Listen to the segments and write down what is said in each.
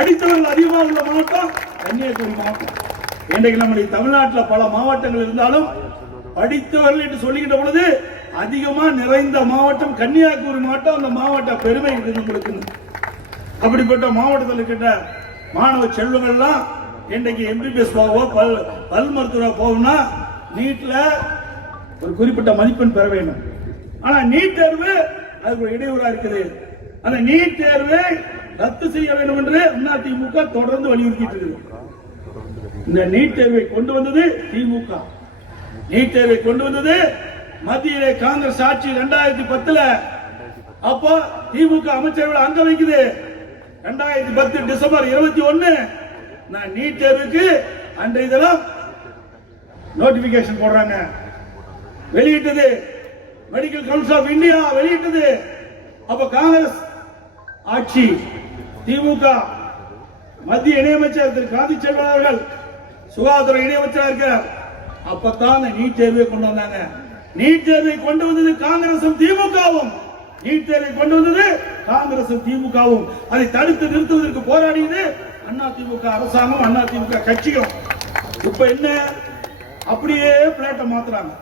படித்தவர்கள் அதிகமாக உள்ள மாவட்டம் கன்னியாகுமரி மாவட்டம். இன்றைக்கு நம்முடைய தமிழ்நாட்டில் பல மாவட்டங்கள் இருந்தாலும் படித்தவர்கள் என்று சொல்லுகின்ற பொழுது அதிகமா நிறைந்த மாவட்டம் கன்னியாகுமரி மாவட்டம். அந்த மாவட்ட பெருமை கொடுக்கணும். அப்படிப்பட்ட மாவட்டத்தில் இருக்கின்ற மாணவ செல்வங்கள்லாம் இன்றைக்கு எம்பிபிஎஸ் போகவோ பல் மருத்துவ போகணும்னா நீட்ல ஒரு குறிப்பிட்ட மதிப்பெண் பெற வேண்டும். ஆனா நீட் தேர்வு அதுக்கு ஒரு இடையூறா இருக்குது. அந்த நீட் தேர்வை ரத்து செய்ய வேண்டும் என்று அதிமுக தொடர்ந்து வலியுறுத்திட்டு இருக்குது. இந்த நீட் தேர்வை கொண்டு வந்தது திமுக. நீட் தேர்வை கொண்டு வந்தது மத்தியிலே காங்கிரஸ் ஆட்சி 2010. அப்போ திமுக அமைச்சர்கள் அங்க வைக்குது. 2010 டிசம்பர் 21 நீட் தேர்வுக்கு அன்றைய தினம் நோட்டிபிகேஷன் போடுறாங்க. வெளியிட்டது மெடிக்கல் கவுன்சில் ஆஃப் இந்தியா வெளியிட்டது. அப்ப காங்கிரஸ் ஆட்சி, திமுக மத்திய இணையமைச்சர் திரு காந்தி செல்வன் அவர்கள் சுகாதார இணையமைச்சராக இருக்கிறார். அப்பதான் நீட் தேர்வை கொண்டு வந்தாங்க. நீட் தேர்வை கொண்டு வந்தது காங்கிரசும் திமுகவும். நீட் தேர்வை கொண்டு வந்தது காங்கிரசும் திமுகவும். அதை தடுத்து நிறுத்துவதற்கு போராடியது அதிமுக அரசாங்கம், அதிமுக கட்சியும். இப்ப என்ன, அப்படியே பிளேட்டை மாத்துறாங்க.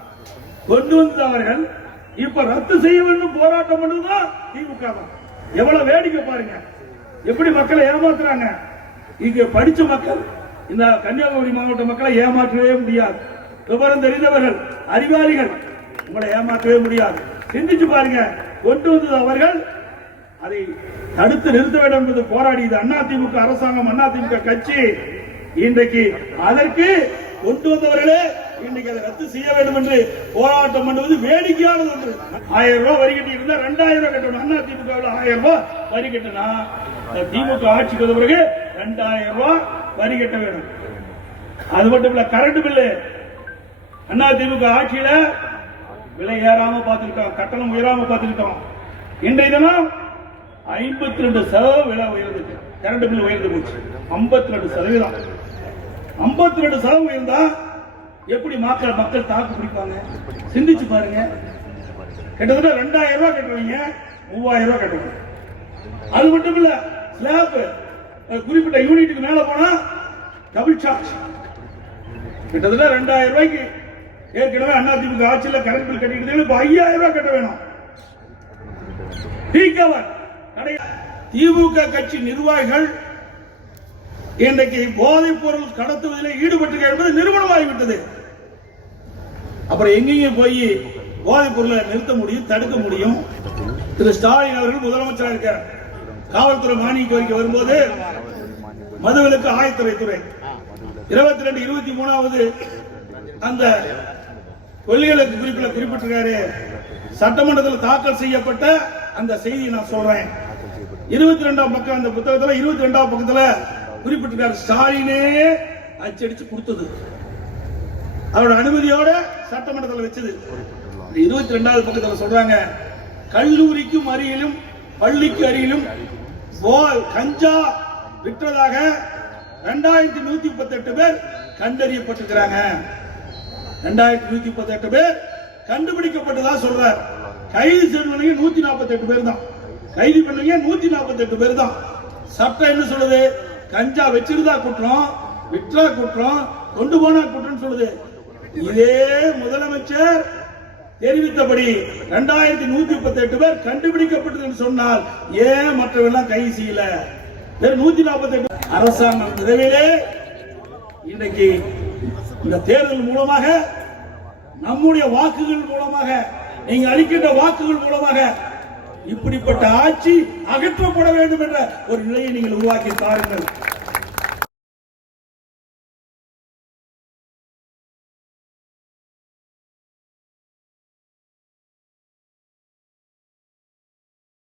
கொண்டு வந்தது அவர்கள், இப்ப ரத்து செய்ய வேண்டும் போராட்டம் பண்ணதுதான் திமுக தான். எவ்வளவு வேடிக்கை பாருங்க, எப்படி மக்களை ஏமாத்துறாங்க. இங்க படிச்ச மக்கள், இந்த கன்னியாகுமரி மாவட்ட மக்களை ஏமாற்றவே முடியாது. விவரம் தெரிந்தவர்கள், அறிவாளிகள், உங்களை ஏமாற்றவே முடியாது. சிந்திச்சு பாருங்க. கொண்டு வந்தது அவர்கள், அதை தடுத்து நிறுத்த வேண்டும் என்பது போராடியது அதிமுக அரசாங்கம், அதிமுக கட்சி. இன்றைக்கு அதற்கு கொண்டு வந்தவர்களே இன்றைக்கு அதை ரத்து செய்ய வேண்டும் என்று போராட்டம் பண்ணுவது வேடிக்கையானது ஒன்று. 1000 ரூபாய் வரி கட்டி இருந்தா 2000 ரூபாய் கட்டணும். அதிமுக 1000 ரூபாய் வரி கட்டினா திமுக ஆட்சிக்கு வந்த பிறகு 2000 ரூபாய் வரி கட்ட வேண்டும். அது மட்டும் இல்ல, கரண்ட் பில்லு அதிமுக ஆட்சியில விலை ஏறாம பார்த்திருக்கோம், கட்டணம் உயராம பார்த்திருக்கோம். இன்றைய தினம் 52% விலை உயர்ந்துச்சு. கரண்ட் பில் உயர்ந்து போச்சு 52%. 52% உயர்ந்தா எப்படி மக்கள் தாக்கு பிடிப்பாங்க? சிந்திச்சு பாருங்க. கிட்டத்தட்ட 2000 ரூபாய் கட்டுவீங்க, 3000 ரூபாய் கட்டணும். அது மட்டும் இல்ல, ஸ்லாப் குறிப்பிட்ட யூனிட்டுக்கு மேல போனா டபுள் சார்ஜ். கிட்டத்தட்ட 2000 ரூபாய்க்கு ஏற்கனவே அதிமுக ஆட்சியில் கரண்ட் பில் கட்டிட்டு இப்ப 5000 ரூபாய் கட்ட வேணும். திமுக கட்சி நிர்வாகிகள் இன்றைக்கு போதைப் பொருள் கடத்துவதில் ஈடுபட்டு என்பது நிறுவனமாகிவிட்டது. அப்புறம் எங்கேயும் போய் போதைப் பொருளை நிறுத்த முடியும், தடுக்க முடியும்? திரு ஸ்டாலின் அவர்கள் முதலமைச்சராக இருக்கார். காவல்துறை மானிய கோரிக்கை வரும்போது மதுவிலக்கு ஆயத்துறை 22, 23வது அந்த கொள்கைகளுக்கு குறிப்பில் குறிப்பிட்டிருக்காரு. சட்டமன்றத்தில் தாக்கல் செய்யப்பட்ட அந்த செய்தியை நான் சொல்றேன். 22ஆம் பக்கம் அந்த புத்தகத்தில் 22ஆம் பக்கத்தில் குறிப்பிட்டிருக்காரு. ஸ்டாலினே அச்சடிச்சு கொடுத்தது, அவரோட அனுமதியோட சட்டமன்றத்தில் வச்சது. 22வது பக்கத்தில் சொல்றாங்க, கல்லூரிக்கும் அருகிலும் பள்ளிக்கு அருகிலும் கஞ்சா விற்றதாக 2138 பேர் கண்டறியப்பட்டிருக்கிறாங்க. 2138 பேர் கண்டுபிடிக்கப்பட்டதா சொல்றார். கைது செய்தவங்க 148 பேர் தான். கைது பண்ணவங்க 148 பேர் தான். சட்டம் என்ன சொல்லுது? கஞ்சா வச்சிருந்தா குற்றம், விற்றா குற்றம், கொண்டு போனா குற்றம் சொல்லுது. இதே முதலமைச்சர் தெரிவித்தபடி 2138 பேர் கண்டுபிடிக்கப்பட்டது சொன்னால் ஏன் மற்றவெல்லாம் கைது செய்யல? 148 அரசாங்கம் விரைவிலே இன்றைக்கு இந்த தேர்தல் மூலமாக, நம்முடைய வாக்குகள் மூலமாக, நீங்க அளிக்கின்ற வாக்குகள் மூலமாக இப்படிப்பட்ட ஆட்சி அகற்றப்பட வேண்டும் என்ற ஒரு நிலையை நீங்கள் உருவாக்கி தாருங்கள்.